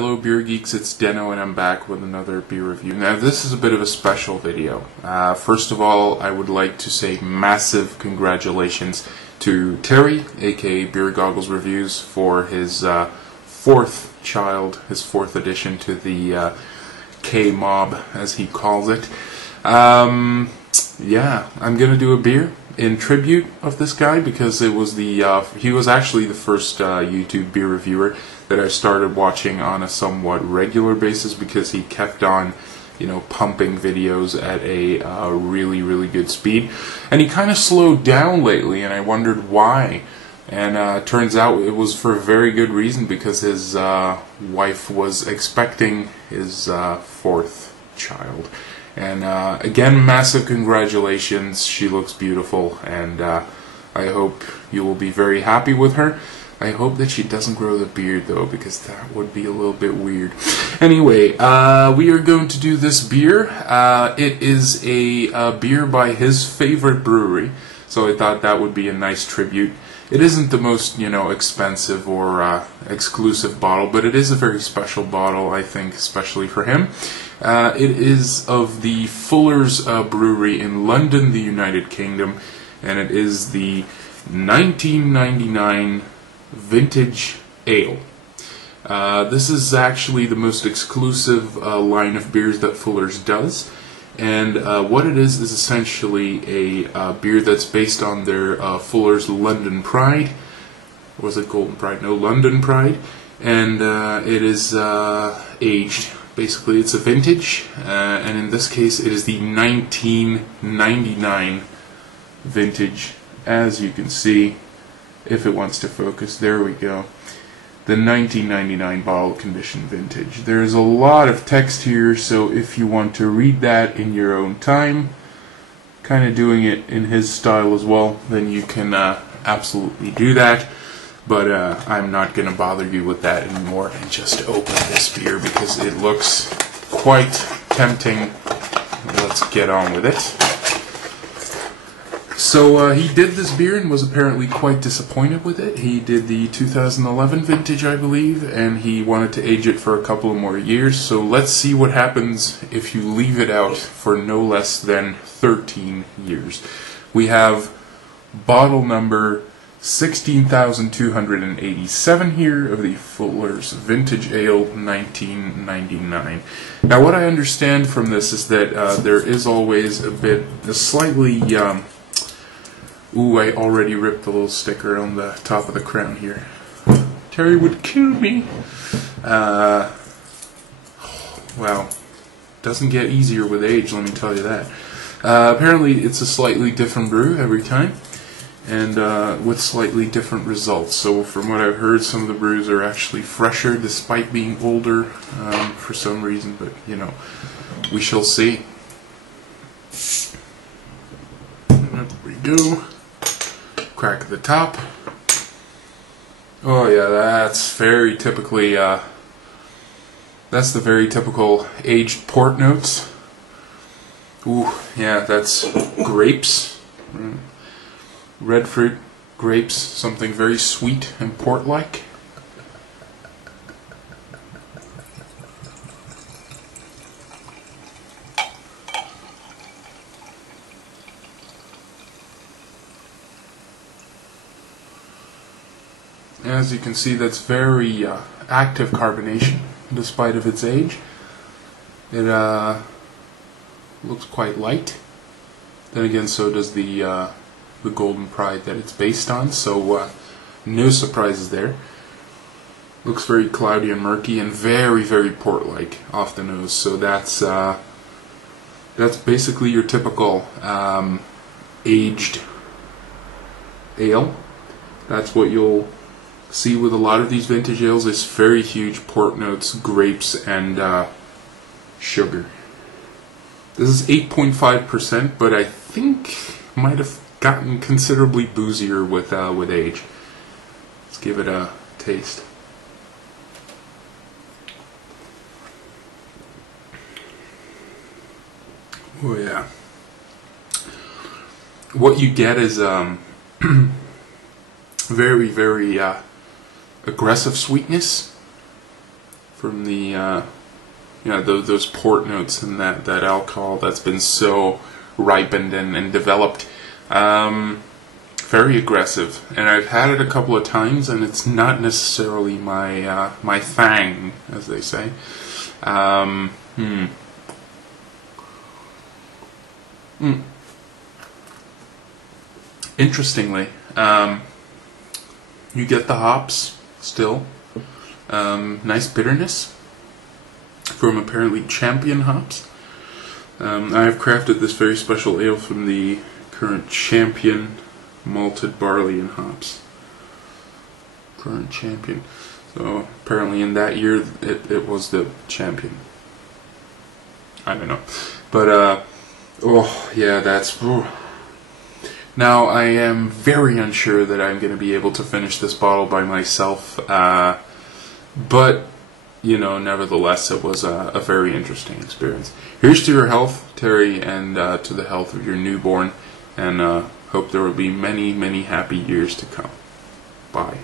Hello beer geeks, it's Denno and I'm back with another beer review. Now this is a bit of a special video. First of all, I would like to say massive congratulations to Terry, aka Beer Goggles Reviews, for his fourth child, his fourth addition to the K-Mob, as he calls it. Yeah, I'm gonna do a beer in tribute of this guy because it was he was actually the first YouTube beer reviewer that I started watching on a somewhat regular basis because he kept on, pumping videos at a really, really good speed. And he kind of slowed down lately, and I wondered why. And turns out it was for a very good reason, because his wife was expecting his fourth child. And again, massive congratulations. She looks beautiful, and I hope you will be very happy with her. I hope that she doesn't grow the beard, though, because that would be a little bit weird. Anyway, we are going to do this beer. It is a beer by his favorite brewery, so I thought that would be a nice tribute. It isn't the most, expensive or exclusive bottle, but it is a very special bottle, I think, especially for him. It is of the Fuller's Brewery in London, the United Kingdom, and it is the 1999 Vintage Ale. This is actually the most exclusive line of beers that Fuller's does, and what it is essentially a beer that's based on their Fuller's London Pride. Or was it Golden Pride? No, London Pride. And it is aged. Basically, it's a vintage, and in this case, it is the 1999 vintage. As you can see, if it wants to focus, there we go. The 1999 bottle condition vintage. There's a lot of text here, so if you want to read that in your own time, kind of doing it in his style as well, then you can absolutely do that. But I'm not going to bother you with that anymore and just open this beer because it looks quite tempting. Let's get on with it. So he did this beer and was apparently quite disappointed with it. He did the 2011 vintage, I believe, and he wanted to age it for a couple of more years. So let's see what happens if you leave it out for no less than 13 years. We have bottle number 16,287 here of the Fuller's Vintage Ale 1999. Now what I understand from this is that there is always a slightly... Ooh, I already ripped the little sticker on the top of the crown here. Terry would kill me. Well, doesn't get easier with age, let me tell you that. Apparently it's a slightly different brew every time, and with slightly different results. So from what I've heard, some of the brews are actually fresher despite being older for some reason, but we shall see. There we go. Crack the top. Oh yeah, that's very typically, that's the very typical aged port notes. Ooh, yeah, that's grapes. Red fruit, grapes, something very sweet and port-like. As you can see, that's very active carbonation, despite of its age. It looks quite light. Then again, so does the Golden Pride that it's based on, so no surprises there. Looks very cloudy and murky and very, very port-like off the nose. So that's basically your typical aged ale. That's what you'll see with a lot of these vintage ales. Is very huge port notes, grapes, and sugar. This is 8.5%, but I think might have gotten considerably boozier with age. Let's give it a taste. Oh yeah. What you get is very, very aggressive sweetness, from the those port notes and that alcohol that's been so ripened and developed. Very aggressive, and I've had it a couple of times, and it's not necessarily my my thing, as they say. Interestingly, you get the hops still. Nice bitterness from apparently Champion hops. I have crafted this very special ale from the current Champion malted barley and hops. Current Champion. So apparently in that year it was the Champion. I don't know. But oh yeah, that's... Ooh. Now I am very unsure that I'm going to be able to finish this bottle by myself. But, you know, nevertheless, it was a very interesting experience. Here's to your health, Terry, and to the health of your newborn, and hope there will be many, many happy years to come. Bye.